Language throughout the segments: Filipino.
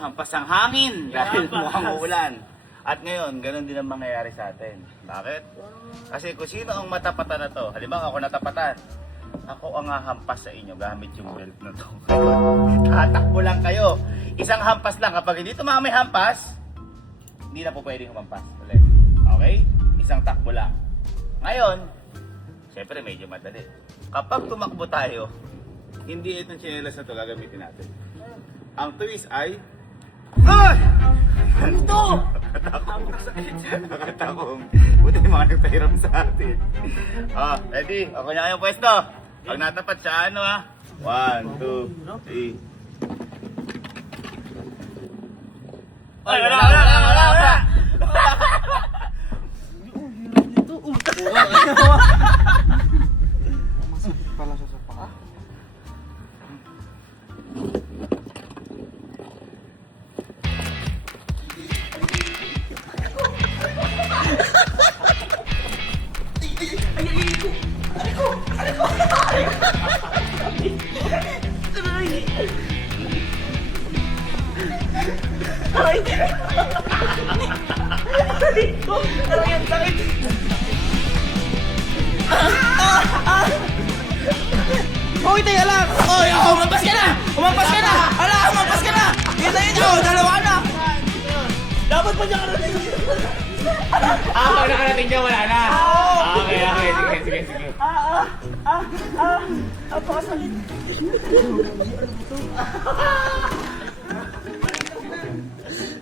mahampas ang hangin dahil mukhang uulan. At ngayon, ganun din ang mangyayari sa atin. Bakit? Kasi kung sino ang matapatan na to, halimbawa ako natapatan, ako ang hahampas sa inyo gamit yung belt na to. Tatakbo lang kayo. Isang hampas lang. Kapag hindi tumama may hampas, hindi na po pwedeng humampas ulit. Okay? Isang takbo lang. Ngayon, syempre medyo madali. Kapag tumakbo tayo, hindi itong tsinelas na to gagamitin natin. Ang twist ay... Ay! Ano to? Nakatakong. Buti yung mga nagpahiram sa atin. Ready? Ako na kayong pwesto. Pag natapat siya, ano 1, 2, 3. Ay, wala! Masakit pala siya sa paa. Hoy, teka lang! Hoy, umampas ka na! Umampas ka na! Hala, umampas ka na! Hintayin nyo! Dalawa na! Dapat pa niya karating! Pag nakarating niya, wala na. Okay. Sige. Napakasakit!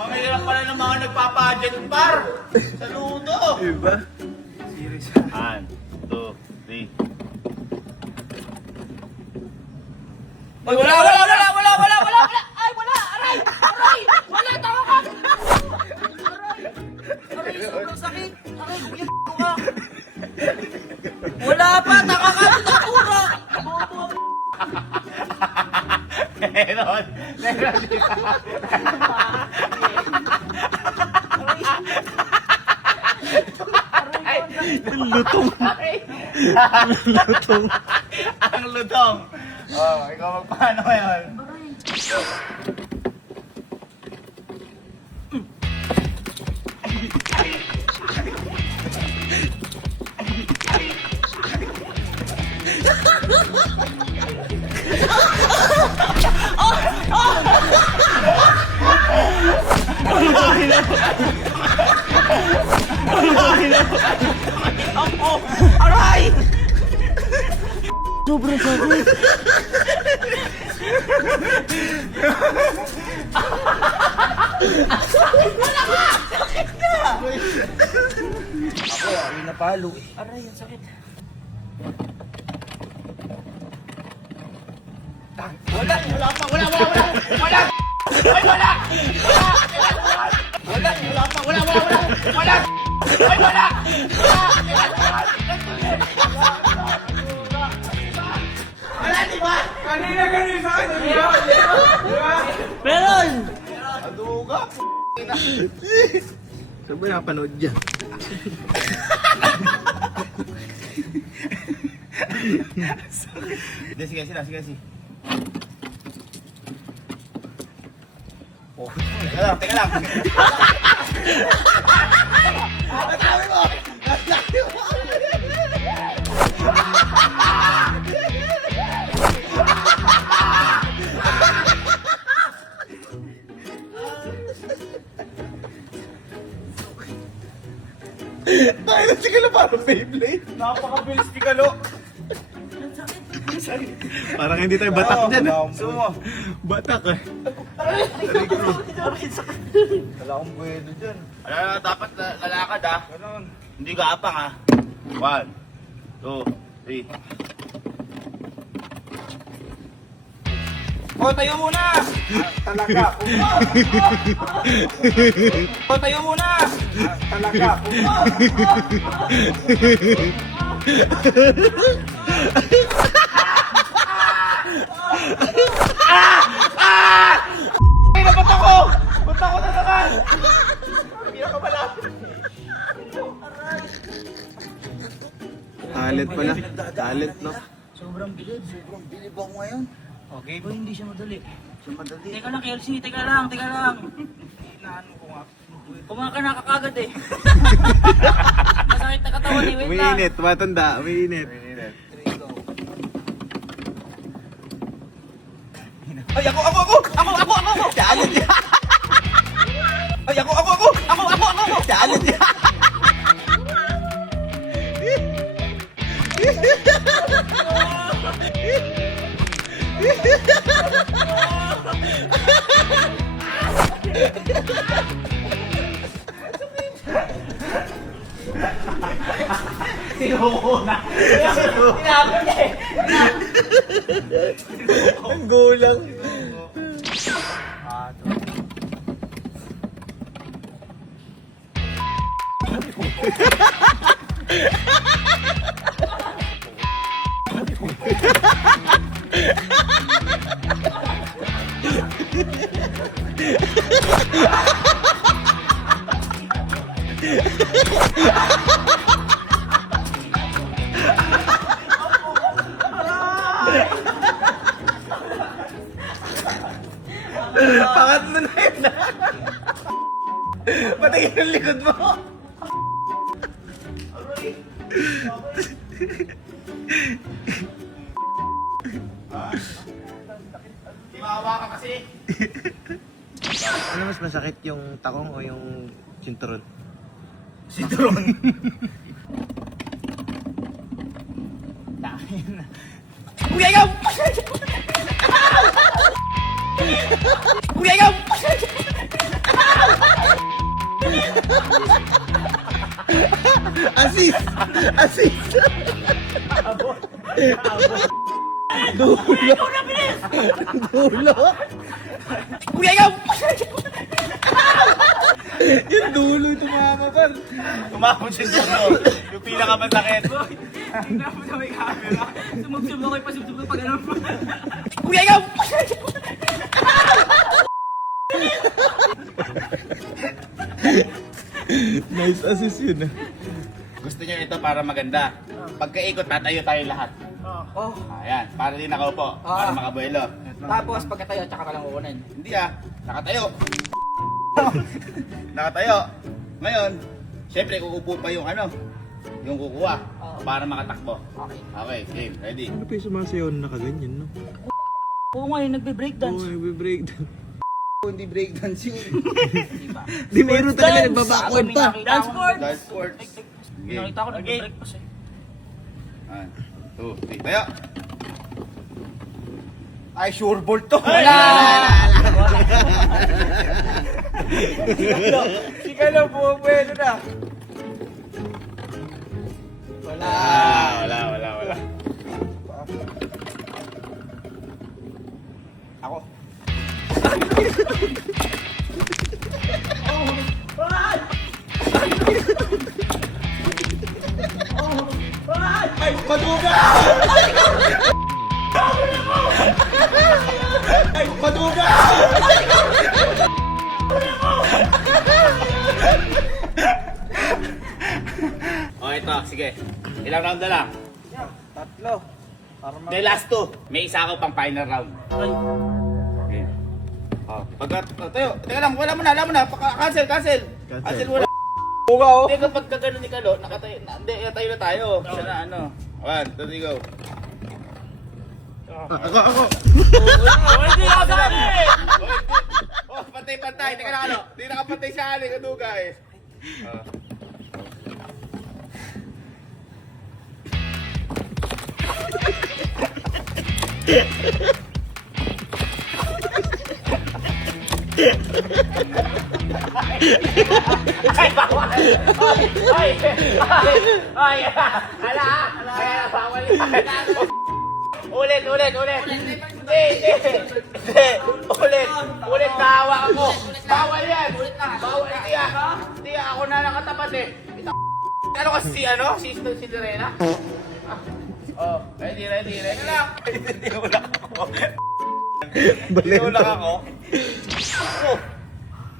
Okay lang pala ng mga nagpapajet bar. Saludo. Diba? Serious. 1, 2, 3. Hoy, wala! Ay, wala! Aray! Wala! Tama ka! Aray, sobrang sakit! Aray, kuya ka! Wala pa! Taka ka! Nakura! Meron. Lutong. Lutong. Ang lutong. Ikaw magpaano ngayon? Aray! Sobrang sakit. Ako, ay napalo eh. Aray, ang sakit. Wala! Ay, wala! Kanina ganun sa akin. Meron! Aduga. Saan ba napanood dyan? Sige. Teka lang. Tayo na sigala parang Beyblade. Napakabilis ni Kalo. Parang hindi tayo batak dyan. Sumo. Batak eh. Wala akong buwedo dyan. Dapat lalakad Ganun. Hindi ka apang 1, 2, 3. O, tayo muna! Talaga. O, tayo muna! Talaga. Ay, ba't ako? Ba't ako na naman? Hindi ako malapit. Talent pala. Talent, no? Sobrang bilib ako ngayon. Okay. Pero hindi siya madali. Sa madali. Teka lang, Elsie, teka lang. Inaano ko nga. Kumain ka na kagad eh. Masakit na katawan eh, wait lang. Umiinit, matanda, umiinit. Ay, ako! Challenge! Ay, ako! Challenge! Sinukuna. Tinapon niya eh. Ang gulang. Pangatlo na yun. Patingin ang likod mo. Imawa ka kasi. Ano mas masakit, yung takong o yung sinturon? Sinturon. Kuya, ikaw! Kuya, ikaw! Asis! Asis! Dulo! Dulo! Kuya, ikaw! Yung dulo tumama pa. Tumapon siya dito. Yung pinakamasakit. Tingnan mo sa may camera. Sumubsub ako, ipasubsub ko pag ano. Kuya, ikaw! Nice assist yun ah. Gusto niyo ito para maganda. Pagkaikot, tatayo tayo lahat. Oh. Ayan, para din nakaupo. Para makabuelo. Tapos pagkatayo, tsaka ka lang uunin. Hindi nakatayo. Nakatayo. Ngayon, syempre uupo pa yung yung kukuha. Para makatakbo. Okay. Okay, game, ready. Ano pa yung sumasayaw na nakaganyan, no? Oo nga, yung nagbe-breakdance. Oo, nagbe-breakdown. Hindi breakdance yun. Diba? Di mayroon talaga nagbabackward pa. Dance court! Dance sports. Game. Nakita ko nagbe-break pa siya. 1, 2, 3, tayo. Ay, sure ball to. Wala! Sika na po, pwede na. Wala. Ako. Ay, maduga! Ay, maduga! Oh, ito, sige. Ilang round na lang? Tatlo. The last two. May isa ako pang final round. Okay. Oh, tayo. Teka lang, wala mo na. Cancel. Cancel mo na. Buga oh. Hindi, kapag kagano ni Kalo, nakatayo na tayo. Isa na 1, 2, 3, go. Ako. Hindi ako sabi! Oh, pantay. Teka lang, Hindi nakapantay sa aling. Ano, guys? Ay, bawal! Ay, ala, bawal yan. Ulit. Hindi. Ulit, kahawa ako. Bawal yan. Bawal, hindi ako na nakatapat eh. Ano kasi si Cinderella? Oh, ready lang. Hindi ulang ako. Hindi ulang ako.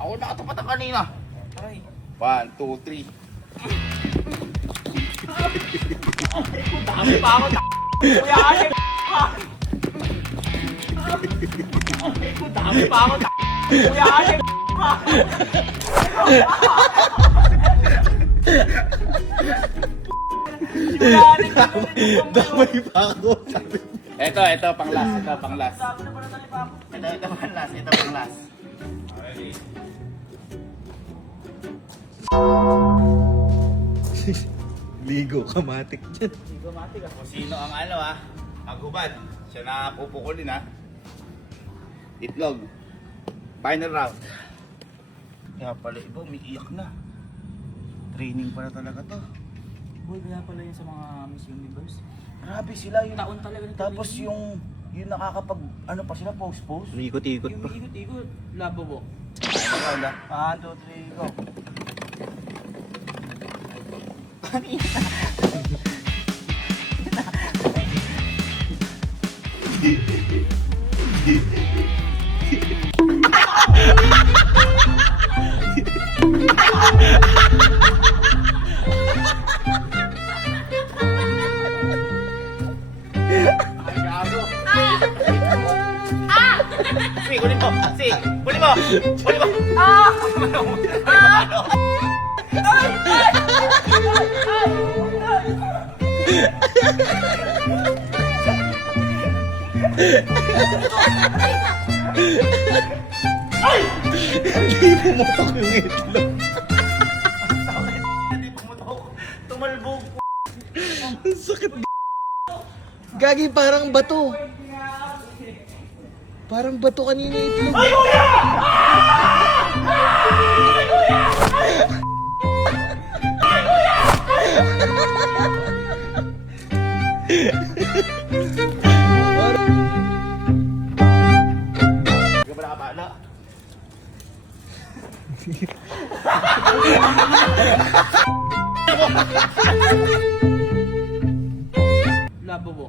Ako nakatapat ang kanina. 1, 2, 3. Dami pa ako. Kuya, Dami pa ako. Kuya Alex. Damay pa ako. Ito, pang last. Ito, pang last. Ito, pang last. Ligo, kamatik dyan. Kung sino ang maghubad. Siya na pupukulin Itlog. Final round. Kaya pala iba, umiiyak na. Training pala talaga to. Boy, kaya pala yun sa mga Miss Universe. Grabe sila yung Taon talaga ng Tapos training. yung nakakapag ano pa sila post. Umiikot-ikot Yung pa. ikot-ikot, labo mo. Final round 1, 2, 3, go. Si, kunin mo! Si, kunin mo! Kunin mo! Hindi pumutok yung itlog. Hindi pumutok. Tumalbog. Ang sakit. Gagi, parang bato. Parang bato kanina itlog. Ay, kuya! Hindi ka ba nakapala? Labo mo.